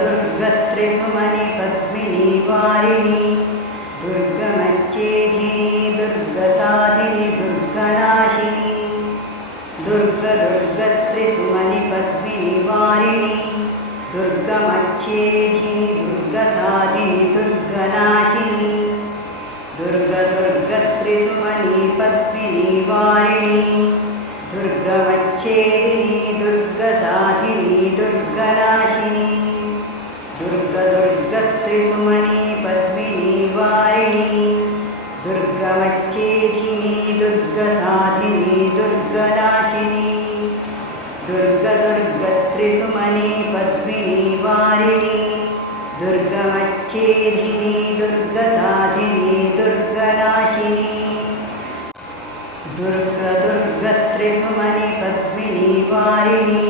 दुर्गत्रिसुमनि पद्मिनी वारिणी दुर्गमच्चेधिनी दुर्गसाधिनी दुर्गनाशिनी दुर्गत्रिसुमनि पद्मिनी वारिणी दुर्गमच्चेधिनी दुर्गसाधिनी दुर्गनाशिनी दुर्गत्रिसुमनि पद्मिनी वारिणी दुर्गमच्चेदिनी दुर्गसाधिनी दुर्गनाशिनी दुर्गत्रिसुमनि पद्मिनी वारिणी दुर्गमच्चेदिनी दुर्गसाधिनी दुर्गनाशिनी दुर्गत्रिसुमनि पद्मिनी वारिणी दुर्गमच्चेदिनी दुर्गसाधिनी दुर्गनाशिनी दुर्गत्रिसुमनि पद्मिनी वारिणी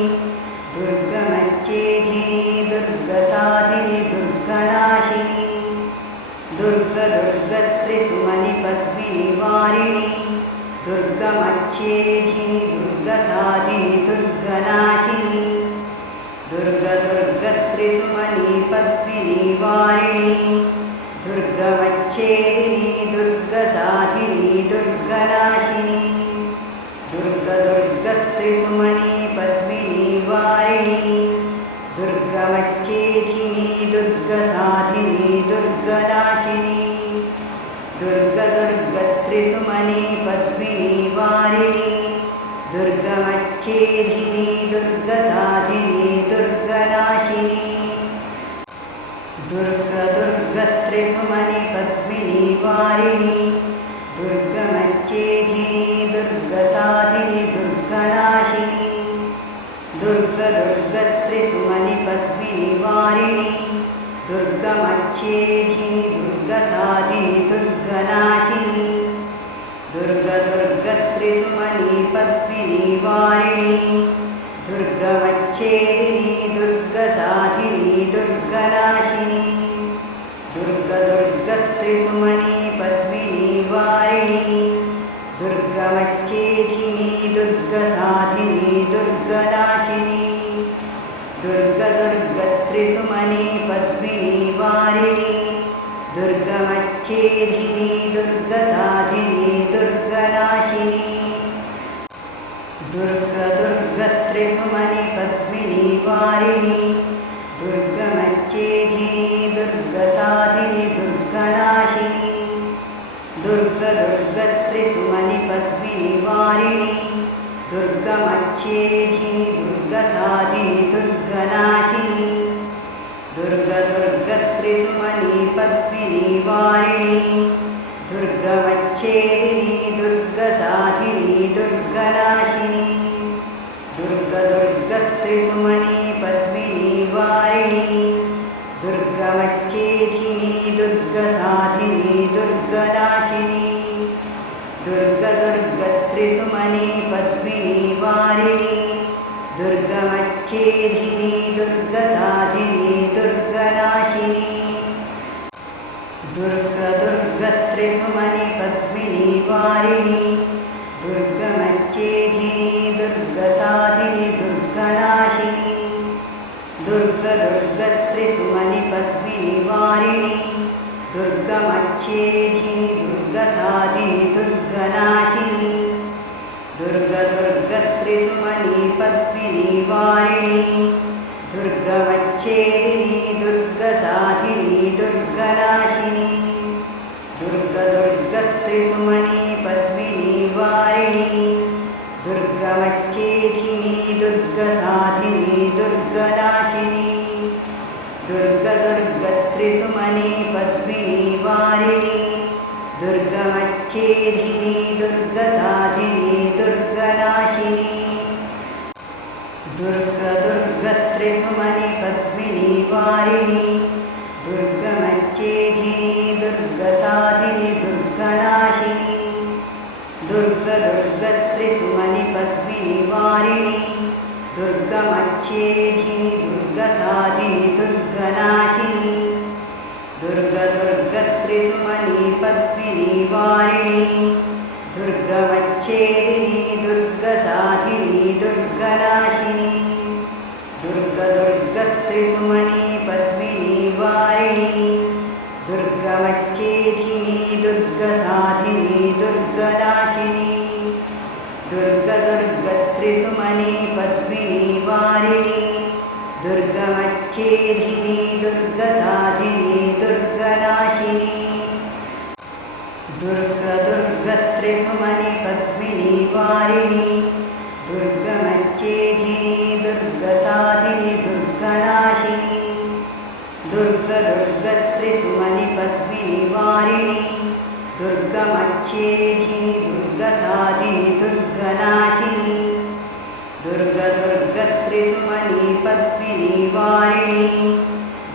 दुर्गमच्चेधिनी दुर्गसाधिनी दुर्गनाशिनी दुर्गत्रिसुमनि पद्मिनी वारिणी दुर्गमच्चेधिनी दुर्गसाधिनी दुर्गनाशिनी दुर्गत्रिसुमनि पद्मिनी वारिणी दुर्गमच्चेदिनी दुर्गसाधिनी दुर्गनाशिनी दुर्गत्रिसुमनि पद्मिनी वारिणी दुर्गमच्चेदिनी दुर्गसाधिनी दुर्गनाशिनी दुर्गत्रिसुमनि पद्मिनी वारिणी दुर्गमच्चेदिनी दुर्गसाधिनी दुर्गनाशिनी दुर्गत्रिसुमनि पद्मिनी वारिणी दुर्गमच्चेदिनी दुर्गसाधिनी दुर्गनाशिनी दुर्गत्रिसुमनि पद्मिनी वारिणी दुर्गमच्चेदिनी दुर्गसाधिनी दुर्गनाशिनी दुर्गत्रिसुमनि पद्मिनी वारिणी दुर्गमच्चेदिनी दुर्गसाधिनी दुर्गनाशिनी दुर्गत्रिसुमनि पद्मिनी वारिणी दुर्गमच्चेदिनी दुर्गसाधिनी दुर्गनाशिनी दुर्गत्रिसुमनि पद्मिनी वारिणी दुर्गमच्चेदिनी दुर्गसाधिनी दुर्गनाशिनी दुर्गत्रिसुमनि पद्मिनी वारिणी दुर्गमच्चेदिनी दुर्गसाधिनी दुर्गनाशिनी दुर्गत्रिसुमनि पद्मिनी वारिणी दुर्गमच्चेदिनी दुर्गसाधिनी दुर्गनाशिनी दुर्गत्रिसुमनि पद्मिनी वारिणी दुर्गमच्चेदिनी दुर्गसाधिनी दुर्गनाशिनी दुर्गत्रिसुमनि पद्मिनी वारिणी दुर्गमच्चेदिनी दुर्गसाधिनी दुर्गनाशिनी दुर्गत्रिसुमनि पद्मिनी वारिणी दुर्गमच्चेदिनी दुर्गसाधिनी दुर्गनाशिनी दुर्गत्रिसुमनि पद्मिनी वारिणी दुर्गमच्चेदिनी दुर्गसाधिनी दुर्गनाशिनी दुर्गत्रिसुमनि पद्मिनी वारिणी दुर्गमच्चेदिनी दुर्गसाधिनी दुर्गनाशिनी दुर्गत्रिसुमनि पद्मिनी वारिणी दुर्गमच्चेदिनी दुर्गसाधिनी दुर्गनाशिनी दुर्गत्रिसुमनि पद्मिनी वारिणी दुर्गमच्चेदिनी दुर्गसाधिनी दुर्गनाशिनी दुर्गत्रिसुमनि पद्मिनी वारिणी दुर्गमच्चेदिनी दुर्गसाधिनी दुर्गनाशिनी दुर्गत्रिसुमनि पद्मिनी वारिणी दुर्गमच्चेदिनी दुर्गसाधिनी दुर्गनाशिनी दुर्गत्रिसुमनि पद्मिनी वारिणी दुर्गमच्चेदिनी दुर्गसाधिनी दुर्गनाशिनी दुर्गत्रिसुमनि पद्मिनी वारिणी दुर्गमच्चेदिनी दुर्गसाधिनी दुर्गनाशिनी दुर्गत्रिसुमनि दुर्गदुर्गत्रिसुमनी पद्मिनी वारिणी दुर्गमच्छेदिनी दुर्गसाधिनी दुर्गनाशिनी दुर्गदुर्गत्रिसुमनी पद्मिनी वारिणी दुर्गमच्छेदिनी दुर्गसाधिनी दुर्गनाशिनी दुर्गदुर्गत्रिसुमनी पद्मिनी वारिणी दुर्गमच्छेदिनी दुर्गसाधिनी दुर्गनाशिनी दुर्गदुर्गत्रिसुमनी पद्मिनी वारिणी दुर्गमच्छेदिनी दुर्गसाधिनी दुर्गनाशिनी दुर्गदुर्गत्रिसुमनी पद्मिनी वारिणी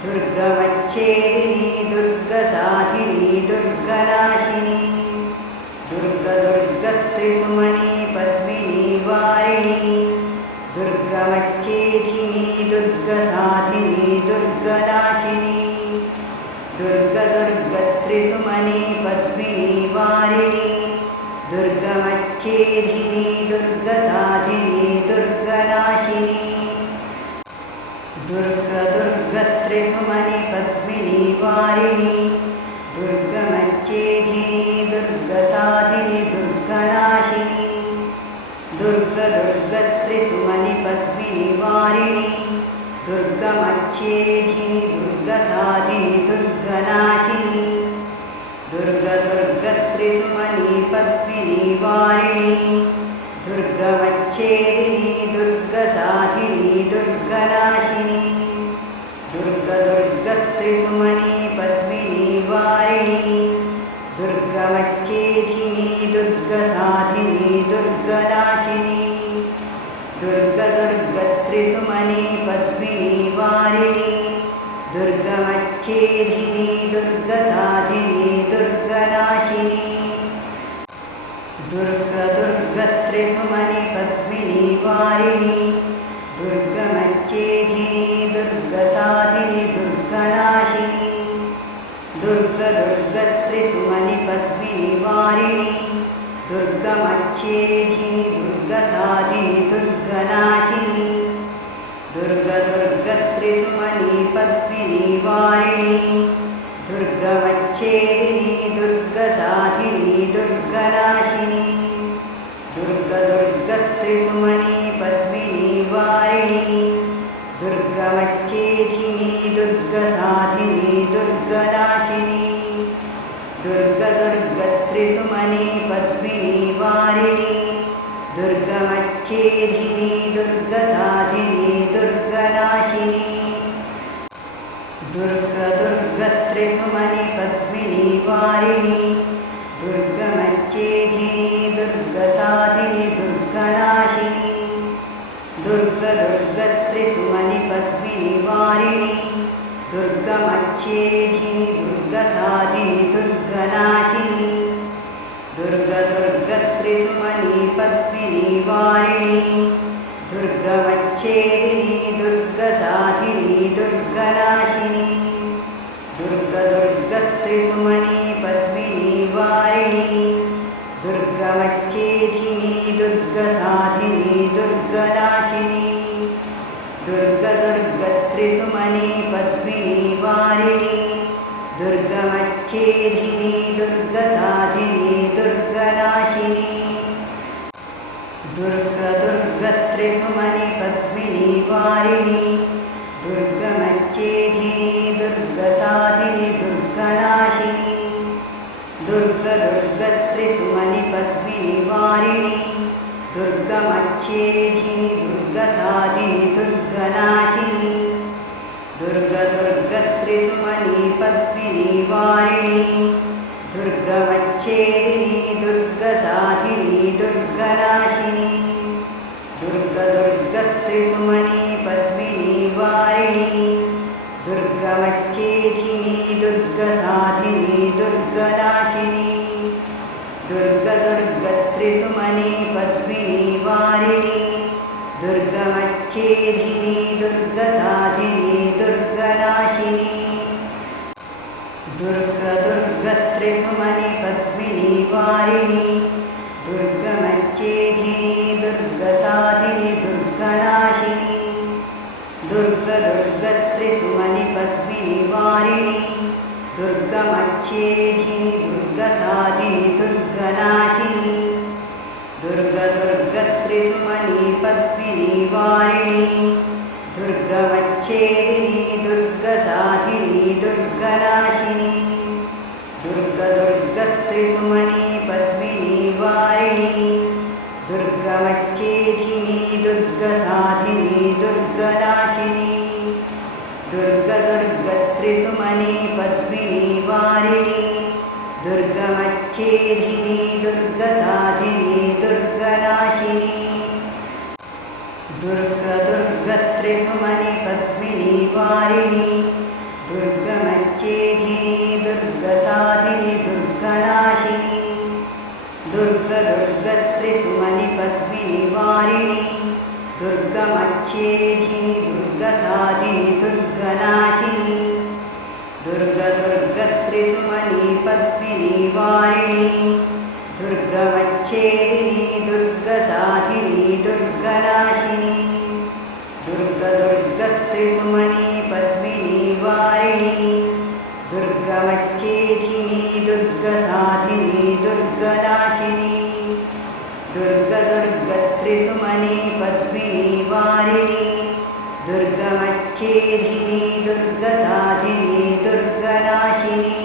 दुर्गमच्छेदिनी दुर्गसाधिनी दुर्गनाशिनी दुर्गदुर्गत्रिसुमनी पद्मिनी वारिणी दुर्गमच्छेदिनी दुर्गसाधिनी दुर्गनाशिनी दुर्गदुर्गत्रिसुमनी पद्मिनी वारिणी दुर्गमच्छेदिनी दुर्गसाधिनी दुर्गनाशिनी दुर्गदुर्गत्रिसुमनी पद्मिनी वारिणी दुर्गमच्छेदिनी दुर्गसाधिनी दुर्गनाशिनी दुर्गदुर्गत्रिसुमनी पद्मिनी वारिणी दुर्गमच्छेदिनी दुर्गसाधिनी दुर्गनाशिनी दुर्गदुर्गत्रिसुमनी पद्मिनी वारिणी दुर्गमच्छेदिनी दुर्गसाधिनी दुर्गनाशिनी दुर्गदुर्गत्रिसुमनी पद्मिनी वारिणी दुर्गमच्छेदिनी दुर्गसाधिनी दुर्गनाशिनी दुर्गदुर्गत्रिसुमनी पद्मिनी वारिणी दुर्गमच्छेदिनी दुर्गसाधिनी दुर्गनाशिनी दुर्गदुर्गत्रिसुमनी पद्मिनी वारिणी दुर्गमच्छेदिनी दुर्गसाधिनी दुर्गनाशिनी दुर्गदुर्गत्रिसुमनी पद्मिनी वारिणी दुर्गमच्छेदिनी दुर्गसाधिनी दुर्गनाशिनी दुर्गदुर्गत्रिसुमनी पद्मिनी वारिणी दुर्गमच्छेदिनी दुर्गसाधिनी दुर्गनाशिनी दुर्गदुर्गत्रिसुमनी पद्मिनी वारिणी दुर्गमच्छेदिनी दुर्गसाधिनी दुर्गनाशिनी दुर्गदुर्गत्रिसुमनी पद्मिनी वारिणी दुर्गमच्छेदिनी दुर्गसाधिनी दुर्गनाशिनी दुर्गदुर्गत्रिसुमनी पद्मिनी वारिणी दुर्गमच्छेदिनी दुर्गसाधिनी दुर्गनाशिनी दुर्गदुर्गत्रिसुमनी पद्मिनी वारिणी दुर्गमच्छेदिनी दुर्गसाधिनी दुर्गनाशिनी दुर्गदुर्गत्रिसुमनी पद्मिनी वारिणी दुर्गमच्छेदिनी दुर्गसाधिनी दुर्गनाशिनी दुर्गदुर्गत्रिसुमनी पद्मिनी वारिणी दुर्गमच्छेदिनी दुर्गसाधिनी दुर्गनाशिनी दुर्गदुर्गत्रिसुमनी पद्मिनी वारिणी दुर्गमच्छेदिनी दुर्गसाधिनी दुर्गनाशिनी दुर्गदुर्गत्रिसुमनी पद्मिनी वारिणी दुर्गमच्छेदिनी दुर्गसाधिनी दुर्गनाशिनी दुर्गदुर्गत्रिसुमनी पद्मिनी वारिणी दुर्गमच्छेदिनी दुर्गसाधिनी दुर्गनाशिनी दुर्गदुर्गत्रिसुमनी पद्मिनी वारिणी दुर्गमच्छेदिनी दुर्गसाधिनी दुर्गनाशिनी दुर्गदुर्गत्रिसुमनी पद्मिनी वारिणी दुर्गमच्छेदिनी दुर्गसाधिनी दुर्गनाशिनी दुर्गदुर्गत्रिसुमनी पद्मिनी वारिणी दुर्गमच्छेदिनी दुर्गसाधिनी दुर्गनाशिनी दुर्गदुर्गत्रिसुमनी पद्मिनी वारिणी दुर्गमच्छेदिनी दुर्गसाधिनी दुर्गनाशिनी दुर्गत्रिसुमनि Padmini वारिणि दुर्गमच्छेदिनि दुर्गसाधिनि दुर्गनाशिनि दुर्गत्रिसुमनि Padmini वारिणि दुर्गमच्छेदिनि दुर्गसाधिनि दुर्गनाशिनि दुर्गत्रिसुमनि Padmini वारिणि दुर्गमच्छेदिनि दुर्गसाधिनि दुर्गनाशिनि दुर्गत्रिसुमनि Padmini वारिणि दुर्गमच्छेदिनि दुर्गसाधिनि दुर्गनाशिनि दुर्गत्रिसुमनि Padmini वारिणि दुर्गमच्छेदिनि दुर्गसाधिनि दुर्गनाशिनि दुर्गत्रिसुमनि Padmini वारिणि दुर्गमच्छेदिनि दुर्गसाधिनि दुर्गनाशिनि दुर्गत्रिसुमनि Padmini वारिणि दुर्गमच्छेदिनि दुर्गसाधिनि दुर्गनाशिनि दुर्गत्रिसुमनि Padmini वारिणि दुर्गमच्छेदिनि दुर्गसाधिनि दुर्गनाशिनि दुर्गत्रिसुमनि Padmini वारिणि दुर्गमच्छेदिनि दुर्गसाधिनि दुर्गनाशिनि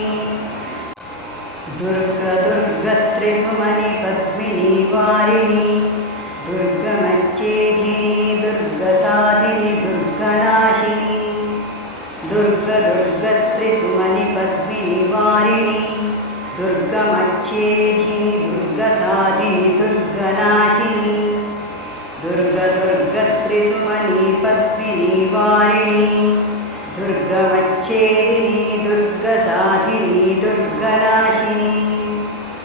दुर्गत्रिसुमनि Padmini वारिणि दुर्गमच्छेदिनि दुर्गसाधिनि दुर्गनाशिनि दुर्गत्रिसुमनि Padmini वारिणि दुर्गमच्छेदिनि दुर्गसाधिनि दुर्गनाशिनि दुर्गत्रिसुमनि Padmini वारिणि दुर्गमच्छेदिनि दुर्गसाधिनि दुर्गनाशिनि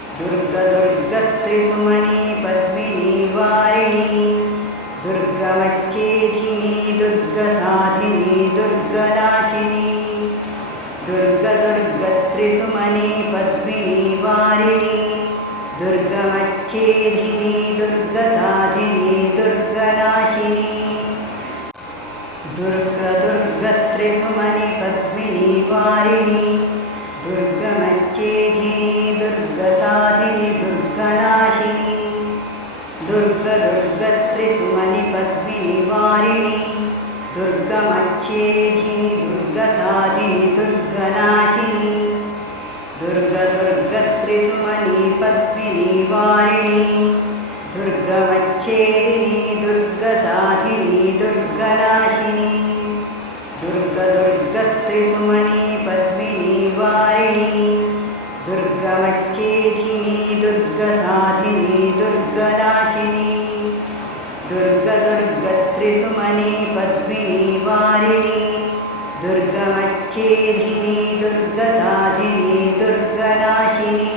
दुर्गत्रिसुमनि Padmini वारिणि दुर्गमच्छेदिनि दुर्गसाधिनि दुर्गनाशिनि दुर्गत्रिसुमनि Padmini वारिणि दुर्गमच्छेदिनि दुर्गसाधिनि दुर्गनाशिनि दुर्गत्रिसुमनि Padmini वारिणि दुर्गमच्छेदिनि दुर्गसाधिनि दुर्गनाशिनि दुर्गत्रिसुमनि Padmini वारिणि दुर्गमच्छेदिनि दुर्गसाधिनि दुर्गनाशिनि दुर्गत्रिसुमनि Padmini वारिणि दुर्गमच्छेदिनि दुर्गसाधिनि दुर्गनाशिनि दुर्गत्रिसुमनि Padmini वारिणि दुर्गमच्छेदिनि दुर्गसाधिनि दुर्गनाशिनि दुर्गत्रिसुमनि Padmini वारिणि दुर्गमच्छेदिनि दुर्गसाधिनि दुर्गनाशिनि